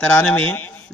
93,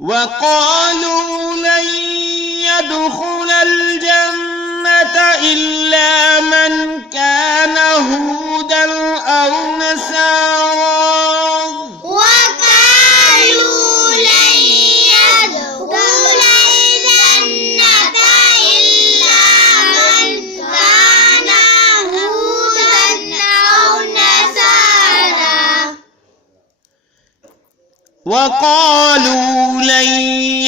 وقالوا لن يدخل الجنة إلا من وقالوا لن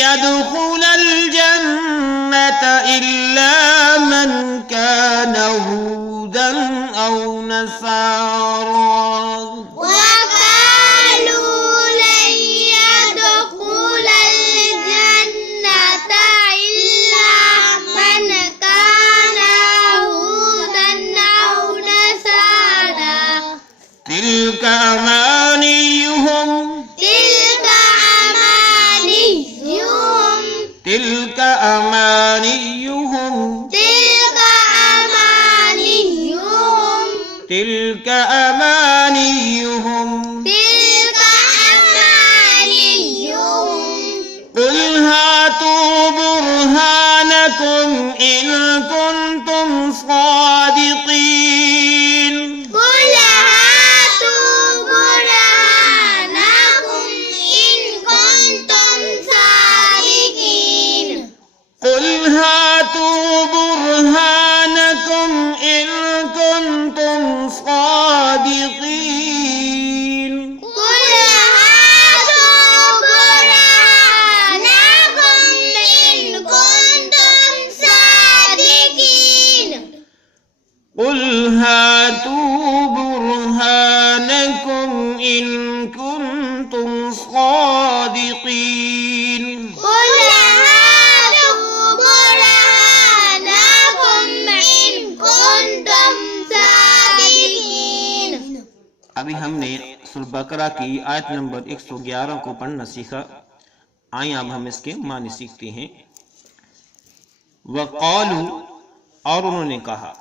يدخل الجنة إلا من كان هودا أو نصارى وقالوا لن يدخل الجنة إلا من كان هودا أو نصارى تلك أمانيهم تلك أمانيهم تلك أمانيهم تلك أمانيهم تلك أمانيهم قل هاتوا برهانكم إن كنتم صادقين قل هاتوا برهانكم إن كنتم صادقين قل هاتوا برهانكم إن كنتم صادقين قل هاتوا برهانكم إن كنتم صادقين قل هاتوا برهانكم إن كنتم صادقين قل هاتوا برهانكم إن كنتم صادقين ابھی ہم نے سورہ بقرہ کی آیت نمبر 111 کو پڑھنا سیکھا. آئیں اب ہم اس کے معنی سیکھتے ہیں. وقالو اور انہوں نے کہا،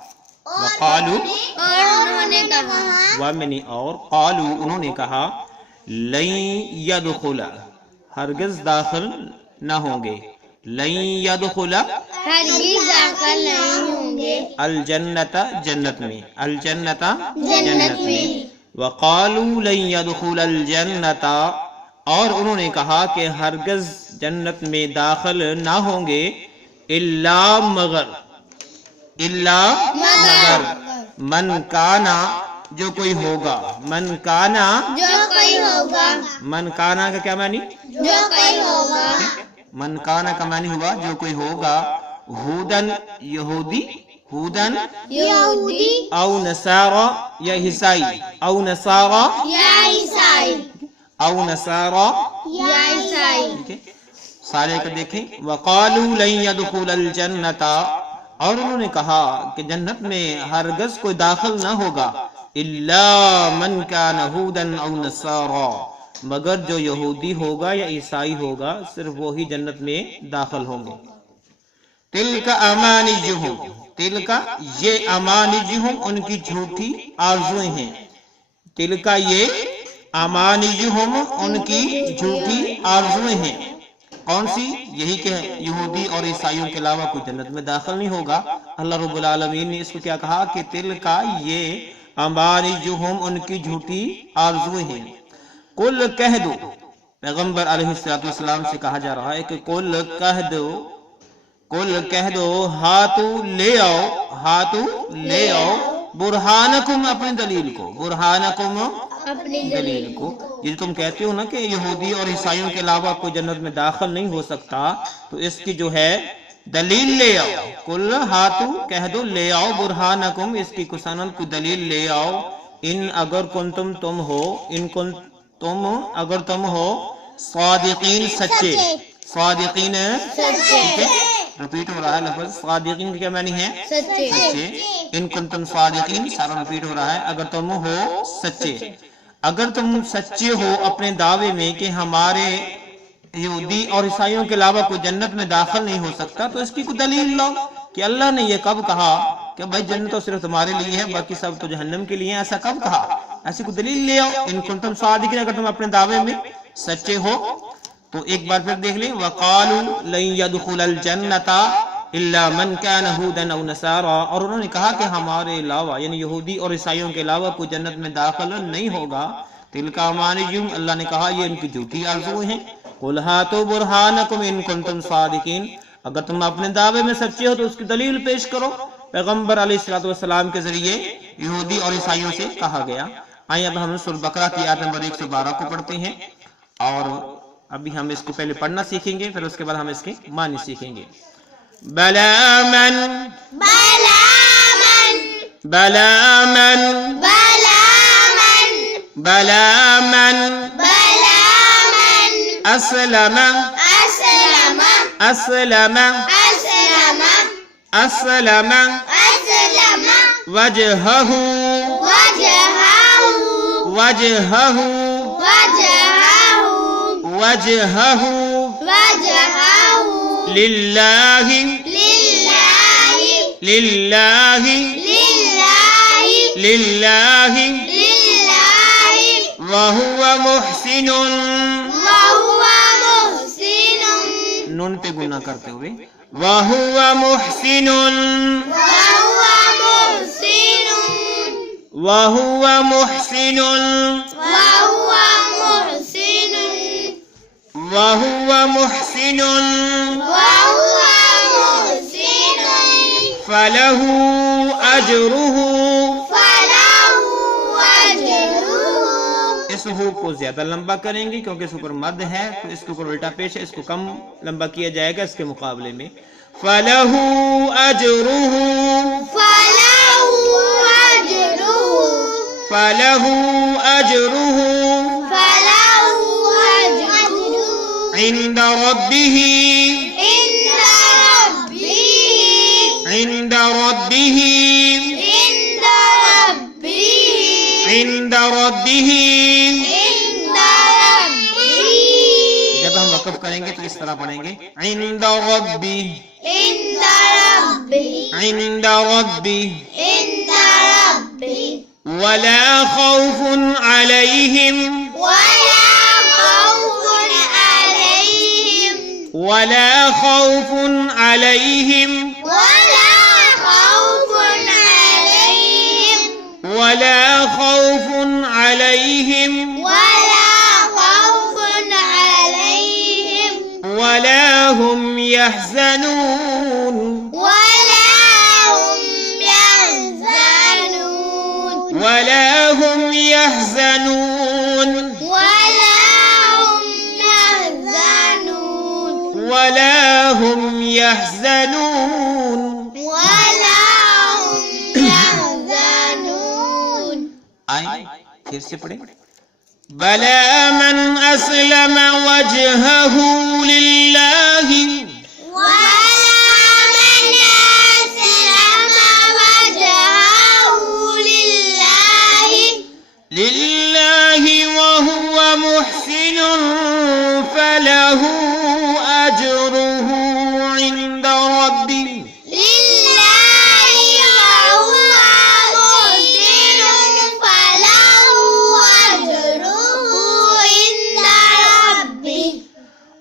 وقالو اور انہوں نے کہا وامنی اور قالو انہوں نے کہا، لن يدخل ہرگز داخل نہ ہوں گے، لن يدخل ہرگز داخل نہیں ہوں گے الجنت جنت میں، الجنت جنت میں وقالوا لن يدخل الجنت اور انہوں نے کہا کہ ہرگز جنت میں داخل نہ ہوں گے الا مگر من کانا جو کوئی ہوگا، من کانا جو کوئی ہوگا من کانا کا کیا معنی؟ جو کوئی ہوگا من کانا کا معنی ہوا جو کوئی ہوگا، ہودن یہودی، ہودن یہودی او نصارا یا عیسائی، او نصارا یا عیسائی او نصارا. یا عیسائی ٹھیک ہے، سارے کا دیکھیں. وقالوا لن يدخل الجنت اور انہوں نے کہا کہ جنت میں ہرگز کوئی داخل نہ ہوگا الا من كان هودا او نصارا مگر جو یہودی ہوگا یا عیسائی ہوگا، صرف وہی جنت میں داخل ہوں گے. تلک امانیہم، تلک یہ امانیہم ان کی جھوٹی آرزویں ہیں. تلک یہ امانیہم ان کی جھوٹی آرزویں ہیں. کون سی؟ یہی کہ یہودی اور عیسائیوں کے علاوہ کوئی جنت میں داخل نہیں ہوگا. اللہ رب العالمین نے اس کو کیا کہا کہ تلک یہ امانیہم ان کی جھوٹی آرزویں ہیں. قل کہہ دو، پیغمبر علیہ السلام سے کہا جا رہا ہے کہ قل کہہ دو، قل کہہ دو ہاتو لے آؤ، ہاتو لے آؤ برہانکم اپنی دلیل کو، برہانکم اپنی دلیل کو. یہ تم کہتے ہو نا کہ یہودی اور عیسائیوں کے علاوہ کوئی جنت میں داخل نہیں ہو سکتا، تو اس کی جو ہے دلیل لے آؤ. قل ہاتو کہہ دو لے آؤ برہانکم اس کی کسانت کو دلیل لے آؤ. ان اگر کنتم تم ہو، ان کن تم اگر تم ہو صادقین سچے، صادقین سچے رپیٹ ہو رہا ہے لفظ صادقین کا کیا معنی ہے؟ سچے سچے. ان کنتم صادقین سارا رپیٹ ہو رہا ہے اگر تم ہو سچے. اگر تم سچے ہو اپنے دعوے میں کہ ہمارے یہودی اور عیسائیوں کے علاوہ کوئی جنت میں داخل نہیں ہو سکتا، تو اس کی کوئی دلیل لاؤ کہ اللہ نے یہ کب کہا کہ بھائی جنت تو صرف تمہارے لیے ہے باقی سب تو جہنم کے لیے، ایسا کب کہا؟ ایسی کوئی دلیل لے آؤ. ان کنتم صادقین اگر تم اپنے دعوے میں سچے ہو. تو ایک بار پھر دیکھ لیں، وقالوا لن يدخل الجنت الا من كان هودا او نصارا اور انہوں نے کہا کہ ہمارے علاوہ یعنی یہودی اور عیسائیوں کے علاوہ کوئی جنت میں داخل نہیں ہوگا. تلک امانیہم اللہ نے کہا یہ ان کی جھوٹی آرزویں ہیں. قل ہاتوا برہانکم ان کنتم صادقین اگر تم اپنے دعوے میں سچے ہو تو اس کی دلیل پیش کرو. پیغمبر علیہ السلام کے ذریعے یہودی اور عیسائیوں سے کہا گیا. آئیں اب ہم سورہ بقرہ کی آیت نمبر 112 کو پڑھتے ہیں. اور ابھی ہم اس کو پہلے پڑھنا سیکھیں گے، پھر اس کے بعد ہم اس کے معنی سیکھیں گے. بلا من بلا من بلا من بلا من بلا من بلا من اسلم أسلم اسلم أسلم اسلم أسلم وجهه وجهه وجهه وجهه وجهه وجهه لله لله لله لله لله لله وهو محسن. وهو محسن نون پہ گنا کرتے ہوئے وهو محسن وهو محسن وهو محسن وهو محسن وهو محسن وهو محسن فله اجره. فله أجره. اس ہو کو زیادہ لمبا کریں گے کیونکہ اس اوپر مد ہے، تو اس کے اوپر الٹا پیش ہے، اس کو کم لمبا کیا جائے گا اس کے مقابلے میں. فَلَهُ أَجْرُهُ فله أجره فَلَهُ أَجْرُهُ فله أجره عِنْدَ رَبِّهِ عند ربه عِنْدَ رَبِّهِ عند ربه عِنْدَ رَبِّهِ. عند ربه جب ہم وقف کریں گے تو اس طرح پڑھیں گے عِنْدَ رَبِّهِ عند ربه عِنْدَ رَبِّهِ عند ربه وَلَا خَوْفٌ عَلَيْهِمْ ولا خوف عليهم وَلَا خَوْفٌ عَلَيْهِمْ ولا خوف عليهم وَلَا خَوْفٌ عَلَيْهِمْ ولا خوف عليهم وَلَا هُمْ يَحْزَنُونَ ولا هم يحزنون وَلَا هُمْ يَحْزَنُونَ ولا هم يحزنون وَلَا هُمْ يَحْزَنُونَ. ولا هم يحزنون. آئیں پھر سے پڑھیں. بَلَا مَنْ أَسْلَمَ وَجْهَهُ لِلَّهِ ولا من أسلم وجهه لله لله وهو محسن فله أجره عند ربه لله وهو محسن فله أجره عند ربه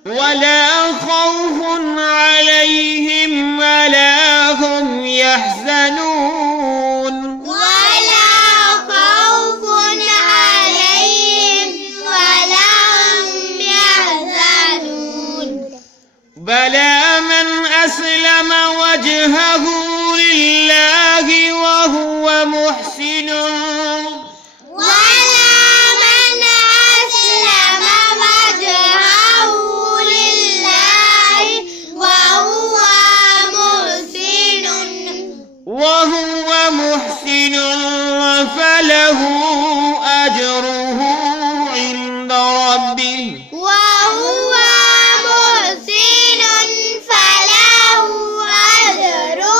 ولا خوف عليهم ولا هم يحزنون ولا خوف عليهم ولا هم يحزنون. بلى من أسلم وجهه لله وهو محسن ولا من أسلم وجهه لله وهو محسن فله أجره عند ربه وهو محسن فله أجره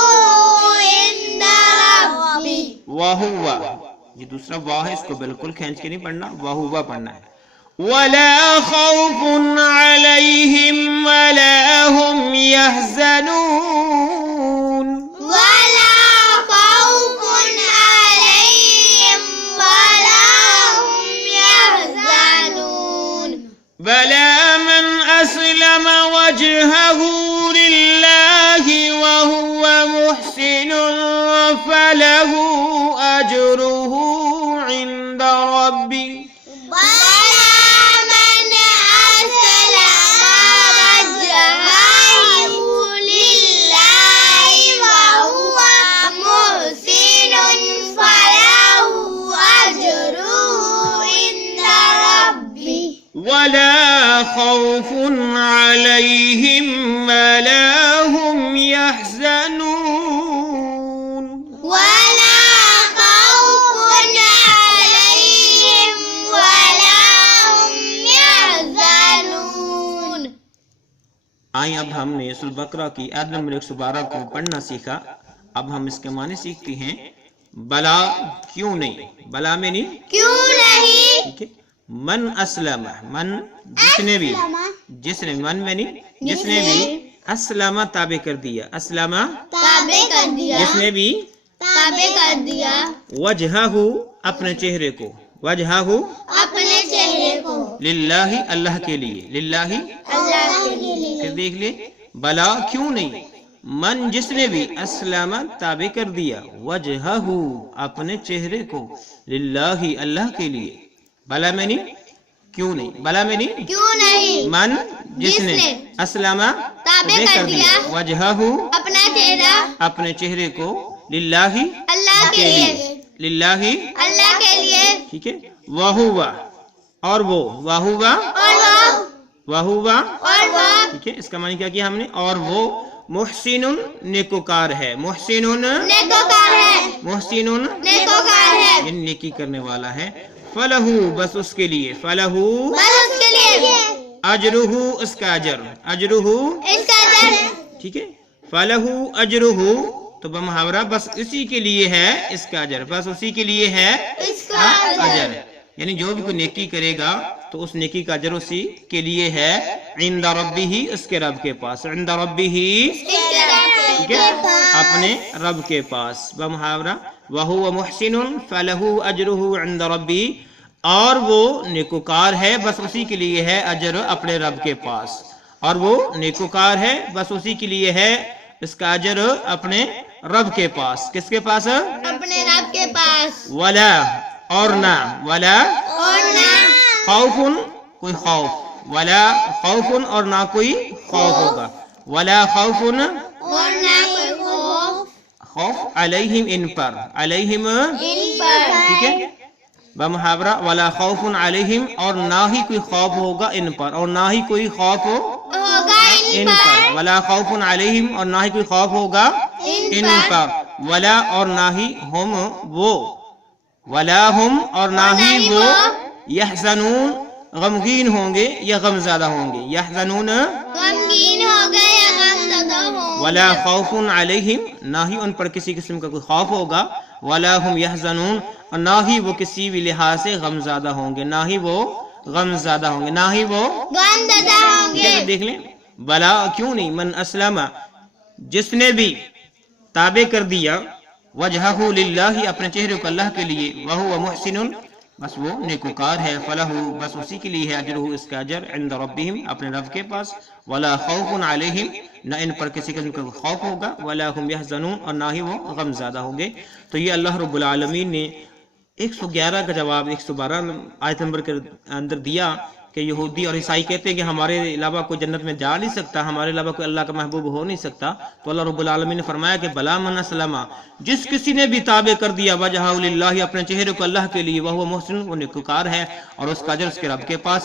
عند ربه. وهو یہ دوسرا واہ ہے، اس کو بالکل کھینچ کے نہیں پڑھنا، وہوا پڑھنا ہے. ولا خوف عليهم ولا هم يحزنون ولا خوف عليهم ولا هم يحزنون. بلى من أسلم وجهه لله وهو محسن فله أجره عند ربه بلى من أسلم وجهه لله وهو محسن فله أجره عند ربه ولا خوف عليهم ولا هم يحزنون ولا خوف عليهم ولا هم يحزنون. آئیں اب ہم نے سورۃ البقرہ کی آیت نمبر 112 کو پڑھنا سیکھا. اب ہم اس کے معنی سیکھتے ہیں. بلا کیوں نہیں, بلا میں نہیں, کیوں نہیں؟ ٹھیک ہے. من اسلم, من جس نے بھی, من میں نہیں, جس نے بھی اسلم تابع کر دیا, اسلم تابع کر دیا, جس نے بھی تابع کر دیا, وجہہ اپنے چہرے کو, وجہہ اپنے چہرے کو للہ اللہ کے لیے, للہ اللہ کے لیے. پھر دیکھ لیں بلا کیوں نہیں, من جس نے بھی اسلم تابع کر دیا, وجہہ اپنے چہرے کو, للہ اللہ کے لیے. بلا میں نہیں, کیوں نہیں, بلا میں نہیں, کیوں نہیں؟ من جس نے اسلم تابع کر دیا, وجہہ اپنا چہرہ اپنے چہرے کو, للہ اللہ کے لیے, للہ, اللہ کے لیے. ٹھیک ہے. وہوا اور وہ, وہوا اور وہ, وہوا, اور وہ ٹھیک ہے. اس کا معنی کیا کیا ہم نے, اور وہ محسن نیکوکار ہے, محسن نیکوکار ہے, محسن نیکوکار ہے. یعنی نیکی کرنے والا ہے. فلہ بس اس کے لیے, فلہ بس اس کے لیے اجرہ اس کا اجر, اجرہ اس کا اجر, ٹھیک ہے. فلہ اجرہ تو بمحاورہ بس اسی کے لیے ہے اس کا اجر, بس اسی کے لیے ہے اس کا اجر. یعنی جو بھی کوئی نیکی کرے گا تو اس نیکی کا اجر اسی کے لیے ہے. عند ربہ اس کے رب کے پاس, عند ربہ ٹھیک ہے, اپنے رب کے پاس. بمحاورہ وَهُوَ مُحْسِنٌ فَلَهُ أَجْرُهُ عِنْدَ رَبِّهِ, اور وہ نیکوکار ہے بس اسی کے لیے ہے اجر اپنے رب کے پاس, اور وہ نیکوکار ہے بس اسی کے لیے ہے اس کا اجر اپنے رب کے پاس. کس کے پاس؟ اپنے رب کے پاس. ولا اور نہ, ولا اور نہ خوف کوئی خوف, ولا خوف اور نہ کوئی خوف ہوگا, ولا خوف اور نہ کوئی خوف خوف علیہم ان پر, علیہم ان پر, ٹھیک ہے. بمحاورہ ولا خوف علیہم اور نہ ہی کوئی خوف ہوگا ان پر, اور نہ ہی کوئی خوف ہوگا ان پر. ولا خوف علیہم اور نہ ہی کوئی خوف ہوگا ان پر. ولا اور نہ ہی ہم وہ, ولا ہم اور نہ ہی وہ یحزنون غمگین ہوں گے یا غم زدہ ہوں گے, یحزنون غمگین ہو گئے یا غمزدہ ہوں. ولا خوف علیہم نہ ہی ان پر کسی قسم کا کوئی خوف ہوگا, ولا ہم یحزنون اور نہ ہی وہ کسی بھی لحاظ سے غم زدہ ہوں گے, نہ ہی وہ غم زدہ ہوں گے, نہ ہی وہ غمزدہ ہوں گے. دیکھ لیں بلا کیوں نہیں, من اسلم جس نے بھی تابع کر دیا, وجہہ للہ اپنے چہرے کو اللہ کے لیے, وہو محسن بس وہ نیکوکار ہے, فلہ بس اسی کے لیے ہے اجرہ اس کا اجر, عند ربہم اپنے رب کے پاس, ولا خوف علیہم نہ ان پر کسی قسم کا خوف ہوگا, ولا ہم یحزنون اور نہ ہی وہ غم زدہ ہوں گے. تو یہ اللہ رب العالمین نے 111 کا جواب 112 آیت نمبر کے اندر دیا کہ یہودی اور عیسائی کہتے ہیں کہ ہمارے علاوہ کوئی جنت میں جا نہیں سکتا, ہمارے علاوہ کوئی اللہ کا محبوب ہو نہیں سکتا. تو اللہ رب العالمین نے فرمایا کہ بلا من اسلم جس کسی نے بھی تابع کر دیا, وجہہ للہ اپنے چہرے کو اللہ کے لیے, وہ محسن وہ نیکوکار ہے اور اس کا اجر اس کے رب کے پاس.